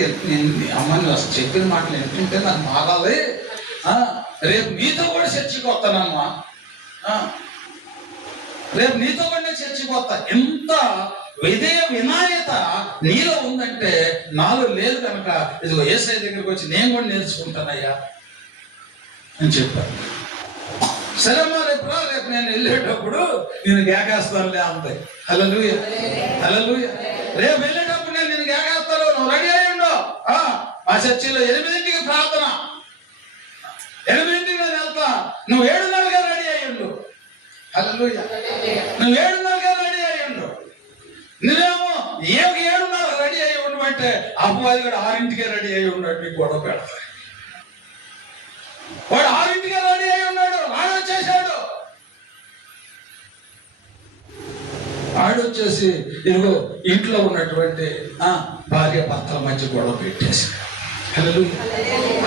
అమ్మని అసలు చెప్పిన మాటలు ఎందుకంటే నాకు మారాలి, రేపు నీతో కూడా చర్చికి వస్తానమ్మా, రేపు నీతో కూడా చర్చికి వస్తా. ఎంత వినాయత నీలో ఉందంటే నాలో లేదు కనుక ఇదిగో యేసయ్య దగ్గరికి వచ్చి నేను కూడా నేర్చుకుంటానయ్యా అని చెప్పాను. సరేమ్మా రేపు నేను వెళ్ళేటప్పుడు నేను గేకేస్తానులే అంతాయి. హల్లెలూయా, హల్లెలూయా. రేపు వెళ్ళేటప్పుడు నేను గేకేస్తాను, నువ్వు రెడీ అయ్యిండు. మా చర్చిలో 8ంటికి ప్రార్థన, 8ంటికి నేను వెళ్తా, నువ్వు 7:30గా రెడీ అయ్యిండు. హల్లెలూయా. నువ్వు 7:30గా రెడీ అయ్యిండు. నువ్వేమో 7:30 రెడీ అయ్యి ఉండమంటే అపవాది కూడా 6ంటికే రెడీ అయ్యి ఉన్నాడు, నీకు గొడవ పెడతాడు. వాడు 6ంటికే రెడీ అయ్యి ఉన్నాడు, ఆడొచ్చేసాడు. ఆడొచ్చేసి ఇదిగో ఇంట్లో ఉన్నటువంటి భార్య భర్తల మధ్య గొడవ పెట్టేశాడు. హల్లెలూయా.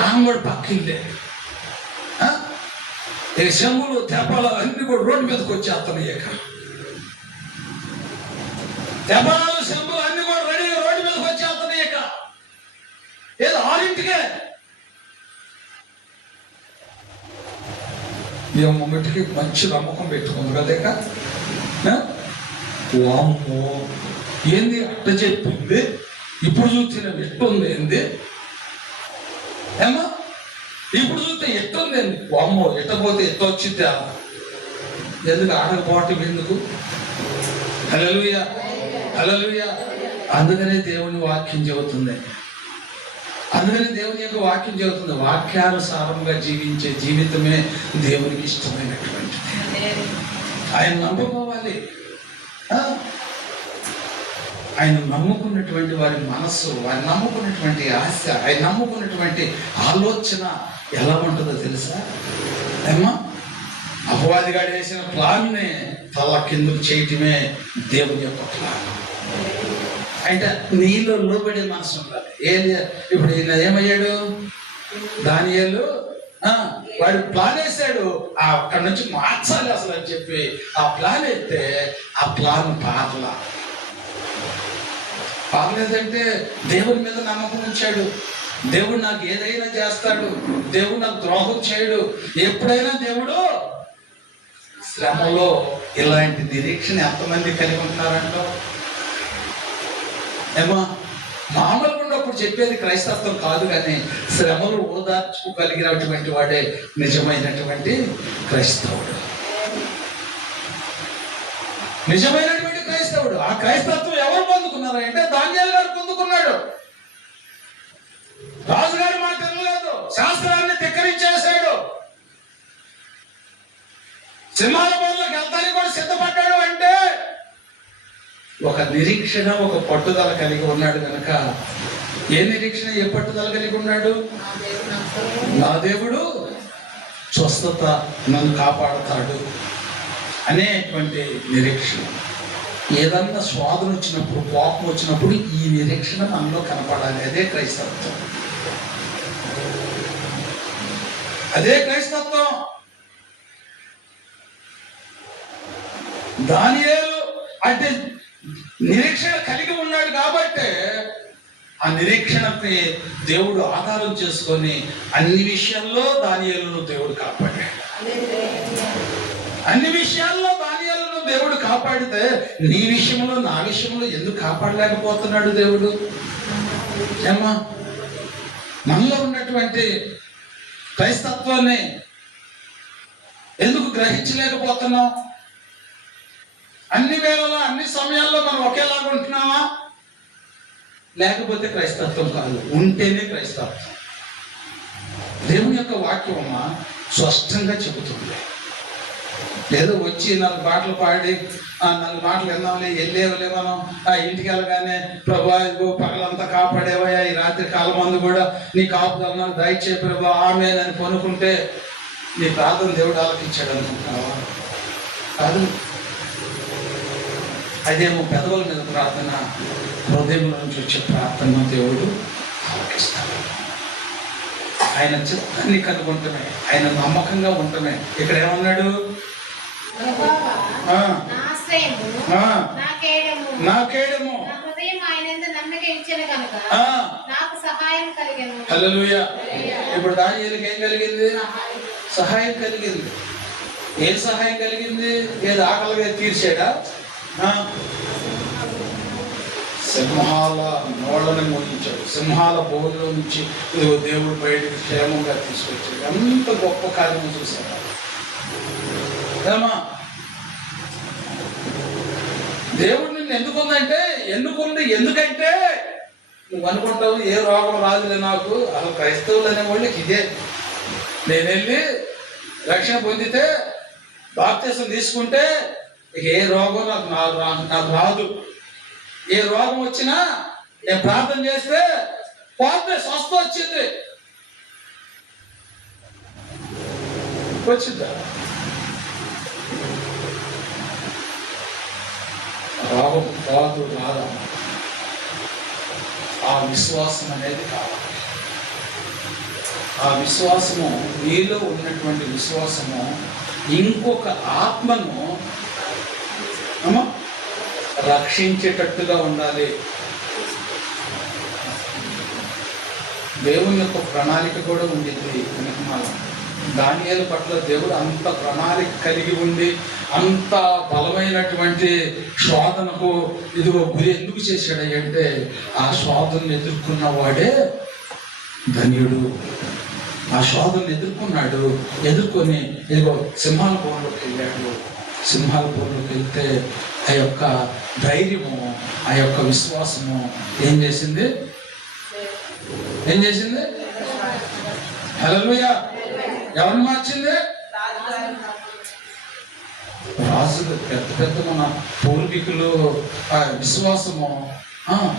ఆమె కూడా పక్కిందే. ఈ శంగులు తెప్పలు అన్ని కూడా రోడ్డు మీదకి వచ్చేస్తున్నాయి. తెప్పలు శంగులు అన్ని కూడా రెడీగా రోడ్డు మీదకి వచ్చేస్తున్నాయి. ఏదో 6ంటికే మమ్మటికి మంచి నమ్మకం పెట్టుకుంది కదా. వామ్మో ఏంది అట్ట చెప్పింది, ఇప్పుడు చూస్తే ఎట్టుంది ఏంది ఏమో, ఇప్పుడు చూస్తే ఎట్టుంది ఏంది, వామ్మో ఎట్టపోతే ఎట్ట వచ్చిద్దా, ఎందుకు ఆడకపోవటం ఎందుకు. హల్లెలూయా, హల్లెలూయా. అందుకనే దేవుని వాక్యం చెబుతుంది, అందుకని దేవుని యొక్క వాక్యం చెబుతుంది, వాక్యానుసారంగా జీవించే జీవితమే దేవునికి ఇష్టమైనటువంటిది. ఆయన నమ్ముకోవాలి. ఆయన నమ్ముకున్నటువంటి వారి మనస్సు, వారి నమ్ముకున్నటువంటి ఆశ, ఆయన నమ్ముకున్నటువంటి ఆలోచన ఎలా ఉంటుందో తెలుసా ఏమ్మా? అపవాదిగాడు వేసిన ప్లాన్ని తల కిందకు చేయటమే దేవుని యొక్క ప్లాన్. అంటే నీలో లోబడే మనసు ఉండాలి. ఇప్పుడు ఈయన ఏమయ్యాడు, దానియేలు వాడు ప్లాన్ వేసాడు, అక్కడి నుంచి మార్చాలి అసలు అని చెప్పి ఆ ప్లాన్ అయితే ఆ ప్లాన్ పారలేదంటే దేవుని మీద నమ్మకం ఉంచాడు. దేవుడు నాకు ఏదైనా చేస్తాడు, దేవుడు నాకు ద్రోహం చేయడు. ఎప్పుడైనా దేవుడు శ్రమలో ఇలాంటి నిరీక్షణ ఎంతమంది కలిగి ఉంటారంటో ఏమో. మామూలుగా ఉన్నప్పుడు చెప్పేది క్రైస్తత్వం కాదు, కానీ శ్రమలు ఓదార్చుకోగలిగినటువంటి వాడే నిజమైనటువంటి క్రైస్తవుడు, నిజమైనటువంటి క్రైస్తవుడు. ఆ క్రైస్తత్వం ఎవరు పొందుకున్నారు అంటే దానియేలు గారు పొందుకున్నాడు. రాజుగారి మాట వినలేదు, శాస్త్రాన్ని ధిక్కరించేశాడు, సింహాల బోర్లోకి వెళ్తానికి కూడా సిద్ధపడ్డాడు. అంటే ఒక నిరీక్షణ, ఒక పట్టుదల కలిగి ఉన్నాడు కనుక. ఏ నిరీక్షణ, ఏ పట్టుదల కలిగి ఉన్నాడు? నా దేవుడు స్వస్థత నన్ను కాపాడుతాడు అనేటువంటి నిరీక్షణ. ఏదన్నా స్వాదం వచ్చినప్పుడు, కోపం వచ్చినప్పుడు ఈ నిరీక్షణ మనలో కనపడాలి. అదే క్రైస్తవత్వం. అదే క్రైస్తత్వం. దానియేలు అంటే నిరీక్షణ కలిగి ఉన్నాడు కాబట్టి ఆ నిరీక్షణని దేవుడు ఆధారం చేసుకొని అన్ని విషయాల్లో దానియేలును దేవుడు కాపాడాడు. అన్ని విషయాల్లో దానియేలును దేవుడు కాపాడితే నీ విషయంలో నా విషయంలో ఎందుకు కాపాడలేకపోతున్నాడు దేవుడు? ఏమ్మా, మనలో ఉన్నటువంటి క్రైస్తత్వాన్ని ఎందుకు గ్రహించలేకపోతున్నాం? అన్ని వేళలో అన్ని సమయాల్లో మనం ఒకేలాగా ఉంటున్నామా? లేకపోతే క్రైస్తత్వం కాదు, ఉంటేనే క్రైస్తత్వం. దేవుని యొక్క వాక్యం అమ్మా స్పష్టంగా చెబుతుంది. ఏదో వచ్చి 4 పాటలు పాడి 4 మాటలు విన్నాంలే, వెళ్ళేవలే మనం ఇంటికి వెళ్ళగానే ప్రభా ఇగో పగలంతా కాపాడేవయ్యా, ఈ రాత్రి కాలం మందు కూడా నీ కాపుదల నాకు దయచే ప్రభా ఆమె అని కొనుక్కుంటే నీ ప్రార్థన దేవుడు ఆలకించాడు అనుకుంటున్నావా? కాదు. అదేమో పెదవుల మీద ప్రార్థన, హృదయంలో నుంచి వచ్చే ప్రార్థన దేవుడు ఆలకిస్తాడు. ఆయన చిత్తాన్ని కనుగొంటమే, ఆయన నమ్మకంగా ఉండటమే. ఇక్కడ ఏమన్నాడు? నాకేడము హల్లెలూయా. ఇప్పుడు దానియేలుకి ఏం కలిగింది? సహాయం కలిగింది. ఏం సహాయం కలిగింది? ఏది ఆకలిగా తీర్చాడా? సింహాల నోళ్ళని మోగించాడు, సింహాల బోధలో నుంచి దేవుడు బయటకు క్షేమంగా తీసుకొచ్చాడు. అంత గొప్ప కార్యం చూశాడు. దేవుడు నిన్ను ఎన్నుకుంది ఎందుకంటే నువ్వు అనుకుంటావు ఏ రోగం రాదులే నాకు. అసలు క్రైస్తవులు అనే వాళ్ళకి ఇదే, నేను వెళ్ళి రక్షణ పొందితే బాప్తిసం తీసుకుంటే ఏ రోగం నాకు రాదు. ఏ రోగం వచ్చినా నేను ప్రార్థన చేస్తే పోతే స్వస్థ వచ్చిందా? రోగం కాదు, రాదా? ఆ విశ్వాసం అనేది కావాలి. ఆ విశ్వాసము, నీలో ఉన్నటువంటి విశ్వాసము ఇంకొక ఆత్మను రక్షించేటట్టుగా ఉండాలి. దేవుని యొక్క ప్రణాళిక కూడా ఉండింది. దానియేలు పట్ల దేవుడు అంత ప్రణాళిక కలిగి ఉండి అంత బలమైనటువంటి శోధనకు ఇదిగో గురి ఎందుకు చేశాడు అంటే ఆ శోధనను ఎదుర్కొన్న వాడే ధన్యుడు. ఆ శోధనను ఎదుర్కొన్నాడు. ఎదుర్కొని ఇదిగో సింహాల బోన్లోకి వెళ్ళాడు. సింహాల బోన్లోకి వెళ్తే ఆ యొక్క ధైర్యము, ఆ యొక్క విశ్వాసము ఏం చేసింది? హల్లెలూయా. ఎవరిని మార్చింది? రాజులు, పెద్ద మన పూర్వీకులు ఆ విశ్వాసము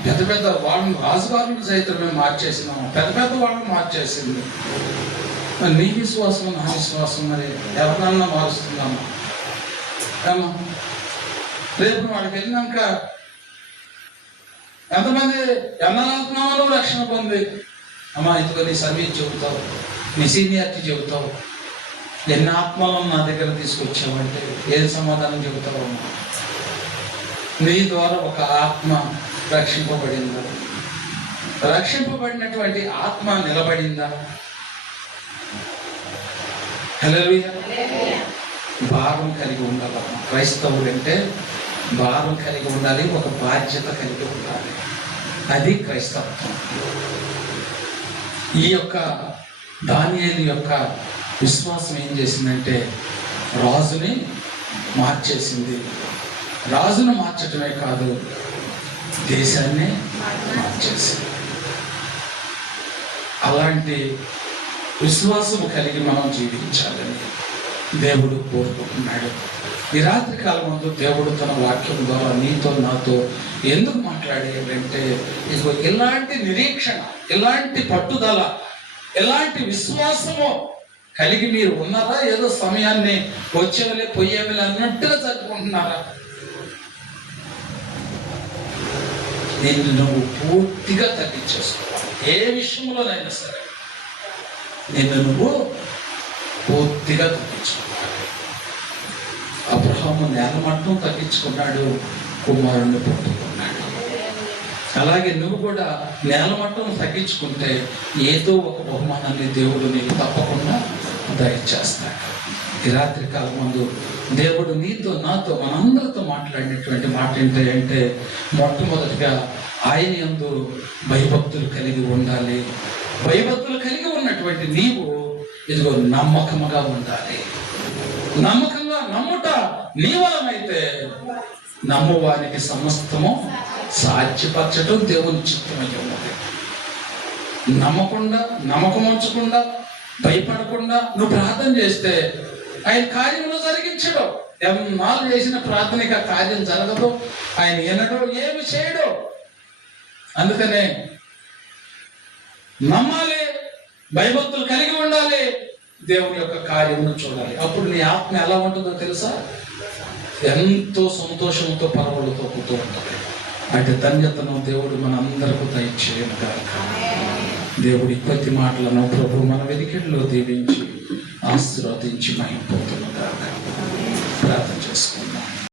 పెద్ద వాళ్ళని, రాజుగారులను సైతమే మార్చేసినాము. పెద్ద వాళ్ళని మార్చేసింది. నీ విశ్వాసం నా విశ్వాసం మరి ఎవరినన్నా మారుస్తున్నాము. ఏమో రేపు వాడికి వెళ్ళినాక ఎంతమంది ఎన్నాళ్ళు రక్షణ పొంది అమ్మా ఇదిగో నీ సర్వీస్ చెబుతావు, నీ సీనియారిటీ చెబుతావు, ఎన్ని ఆత్మలను నా దగ్గర తీసుకొచ్చావంటే ఏది సమాధానం చెబుతావమ్మా? నీ ద్వారా ఒక ఆత్మ రక్షింపబడిందా? రక్షింపబడినటువంటి ఆత్మ నిలబడిందా? హల్లెలూయా. భారం కలిగి ఉండాలమ్మా. క్రైస్తవుడు అంటే భారం కలిగి ఉండాలి, ఒక బాధ్యత కలిగి ఉండాలి. అది క్రైస్తవం. ఈ యొక్క దానియేలు యొక్క విశ్వాసం ఏం చేసిందంటే రాజుని మార్చేసింది. రాజును మార్చటమే కాదు, దేశాన్ని మార్చేసింది. అలాంటి విశ్వాసము కలిగి మనం జీవించాలని దేవుడు కోరుకుంటున్నాడు. ఈ రాత్రి కాలం ముందు దేవుడు తన వాక్యం ద్వారా నీతో నాతో ఎందుకు మాట్లాడేటంటే ఇదిగో ఇలాంటి నిరీక్షణ, ఇలాంటి పట్టుదల, ఇలాంటి విశ్వాసము కలిగి మీరు ఉన్నారా? ఏదో సమయాన్ని వచ్చేవలే పోయేవలే అన్నట్టుగా జరుపుకుంటున్నారా? నేను నువ్వు పూర్తిగా తగ్గించేసుకోవాలి. ఏ విషయంలోనైనా సరే నిన్ను నువ్వు పూర్తిగా తగ్గించుకున్నాడు. అబ్రహాము నేల మట్టం తగ్గించుకున్నాడు, కుమారుణ్ణి పొందుకున్నాడు. అలాగే నువ్వు కూడా నేల మట్టం తగ్గించుకుంటే ఏదో ఒక బహుమానాన్ని దేవుడు నీకు తప్పకుండా దయచేస్తాడు. ఈ రాత్రి కాలం ముందు దేవుడు నీతో నాతో మనందరితో మాట్లాడినటువంటి మాట ఏంటంటే, మొట్టమొదటిగా ఆయన యందు భయభక్తులు కలిగి ఉండాలి. భయభక్తులు కలిగి ఉన్నటువంటి నీవు ఇదిగో నమ్మకముగా ఉండాలి. నమ్మకంగా నమ్ముట నీ వలమైతే నమ్మువానికి సమస్తము సాధ్యపరచటం దేవుని చిత్తమై ఉన్నది. నమ్మకం ఉంచకుండా భయపడకుండా నువ్వు ప్రార్థన చేస్తే ఆయన కార్యములు జరిగించడు. ఎన్నాళ్ళు చేసిన ప్రార్థనకి ఆ కార్యం జరగదు, ఆయన వినడు, ఏమి చేయడు. అందుకనే నమ్మాలి, భయభక్తులు కలిగి ఉండాలి, దేవుని యొక్క కార్యమును చూడాలి. అప్పుడు నీ ఆత్మ ఎలా ఉంటుందో తెలుసా? ఎంతో సంతోషంతో పరవళ్ళతో పోతూ ఉంటుంది. అంటే ధన్యతను దేవుడు మనందరికీ దయచేయను గాక. దేవుడి ప్రతి మాటలను ప్రభు మన వెదికిడిలో దీవించి ఆశీర్వదించి మహింపోతున్న గాక. ప్రార్థన చేసుకుందాం.